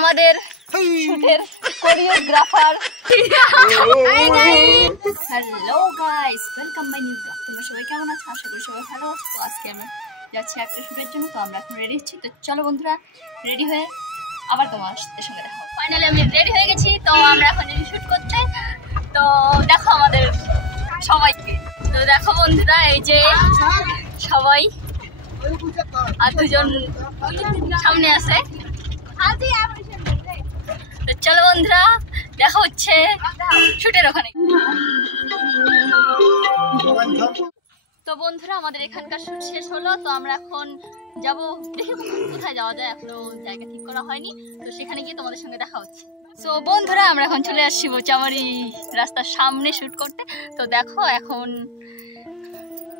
আমাদের শুটের choreographer. Hello guys, welcome my new vlog. তোমরা সবাই কেমন আছো? আশা করি সবাই ভালো আছো। তো আজকে আমরা যাচ্ছি একটা শুটের জন্য। তো আমরা এখন রেডি হচ্ছি। তো চলো বন্ধুরা, রেডি হয়ে আবার তোমার সঙ্গে দেখা হবে। ফাইনালি আমি রেডি হয়ে গেছি। তো আমরা এখন যাচ্ছি শুট করতে। তো দেখো আমাদের সবাইকে। তো দেখো বন্ধুরা, এই যে সবাই আর দুজন সামনে আছে। চলো বন্ধুরা, দেখা হচ্ছে শুটের ওখানে। তো বন্ধুরা, আমাদের এখানকার শুট শেষ হলো। তো আমরা এখন যাব, দেখি কোথায় যাওয়া যায়, এখনো জায়গা ঠিক করা হয়নি। তো সেখানে গিয়ে তোমাদের সঙ্গে দেখা হচ্ছে। তো বন্ধুরা, আমরা এখন চলে আসছি বোচামারি রাস্তার সামনে শুট করতে। তো দেখো এখন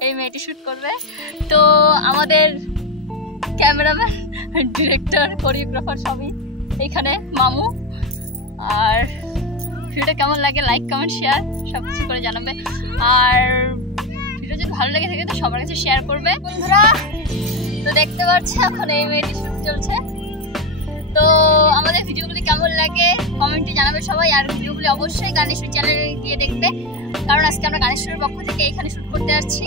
এই মেয়েটি শুট করবে। তো আমাদের ক্যামেরাম্যান, ডিরেক্টর, কোরিওগ্রাফার সবই এইখানে মামু। আর ভিডিওটা কেমন লাগে লাইক কমেন্ট শেয়ার সব কিছু করে জানাবে। আর ভিডিও যদি ভালো লেগে থাকে তো সবার কাছে শেয়ার করবে বন্ধুরা। তো দেখতে পাচ্ছ এখন এই মেয়েটি শুট চলছে। তো আমাদের ভিডিওগুলি কেমন লাগে কমেন্টে জানাবে সবাই। আর ভিডিওগুলি অবশ্যই গানেশ্বর চ্যানেলে গিয়ে দেখবে, কারণ আজকে আমরা গানেশ্বরের পক্ষ থেকে এখানে শুট করতে আসছি।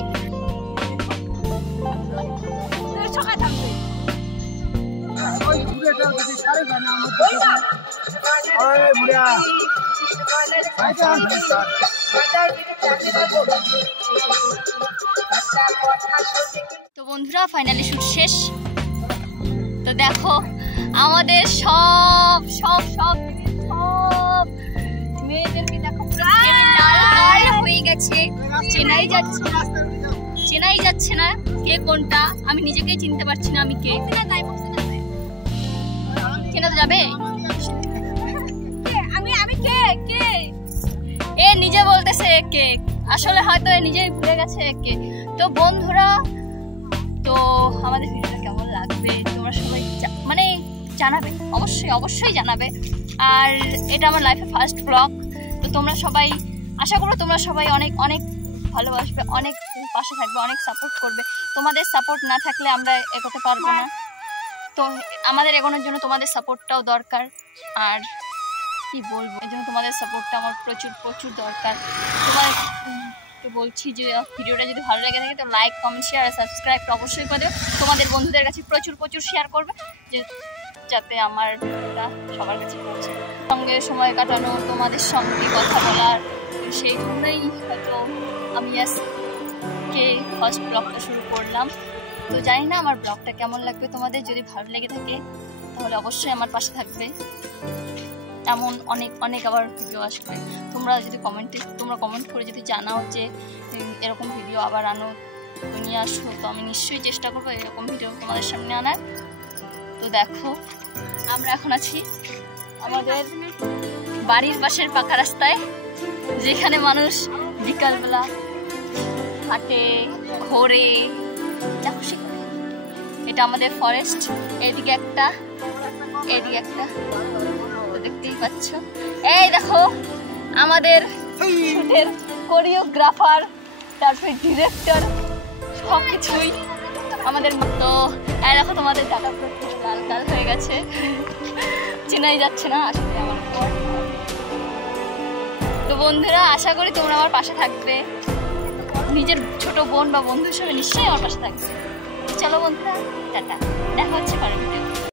তো বন্ধুরা, ফাইনালি শুট শেষ। তো দেখো আমাদের সব সব সব সব মেয়েদেরকে দেখো হয়ে গেছে। চেনাই যাচ্ছে না কে কোনটা। আমি নিজেকেই চিনতে পারছি না আমি কে। চেনা তো যাবে, আমি কে কে এ নিজে বলতেছে কে, আসলে হয়তো এ নিজেই ভুলে গেছে কে। তো বন্ধুরা, তো আমাদের ভিডিওটা কেমন লাগবে তোমরা সবাই মানে জানাবে, অবশ্যই অবশ্যই জানাবে। আর এটা আমার লাইফে ফার্স্ট ব্লগ। তো তোমরা সবাই, আশা করো তোমরা সবাই অনেক অনেক ভালোবাসবে, অনেক পাশে থাকবে, অনেক সাপোর্ট করবে। তোমাদের সাপোর্ট না থাকলে আমরা এগোতে পারবো না। তো আমাদের এগোনোর জন্য তোমাদের সাপোর্টটাও দরকার। আর কি বলবো, এই জন্য তোমাদের সাপোর্টটা আমার প্রচুর প্রচুর দরকার। তোমাকে বলছি যে ভিডিওটা যদি ভালো লেগে থাকে তো লাইক কমেন্ট শেয়ার আর সাবস্ক্রাইবটা অবশ্যই করে দেবে। তোমাদের বন্ধুদের কাছে প্রচুর প্রচুর শেয়ার করবে, যে যাতে আমার ভিডিওটা সবার কাছে পৌঁছে। সঙ্গে সময় কাটানো, তোমাদের সঙ্গে কথা বলার, সেই জন্যই হয়তো আমি আজকে ফার্স্ট ব্লগটা শুরু করলাম। তো জানি না আমার ব্লগটা কেমন লাগবে তোমাদের। যদি ভালো লেগে থাকে তাহলে অবশ্যই আমার পাশে থাকবে। এমন অনেক অনেক আবার ভিডিও আসবে। তোমরা কমেন্ট করে যদি জানাও যে এরকম ভিডিও আবার নিয়ে আসো, তো আমি নিশ্চয়ই চেষ্টা করবো এরকম ভিডিও তোমাদের সামনে আনার। তো দেখো আমরা এখন আছি আমাদের বাড়ির পাশের পাকা রাস্তায়, যেখানে মানুষ বিকালবেলা হাঁটে, ঘোরে, যা খুশি করে। এটা আমাদের ফরেস্ট, এদিকে একটা দেখতেই পাচ্ছ। এই দেখো আমাদের শুটের কোরিওগ্রাফার, তারপরে ডিরেক্টর, সব কিছুই আমাদের। তো এই দেখো তোমাদের টাকা লাল লাল হয়ে গেছে, চেনাই যাচ্ছে না আসলে আমার। তো বন্ধুরা, আশা করি তোমরা আমার পাশে থাকবে, নিজের ছোট বোন বা বন্ধু হিসেবে নিশ্চয়ই আমার পাশে থাকবে। চলো বন্ধুরা, টাটা, দেখা হচ্ছে পরের ভিডিও।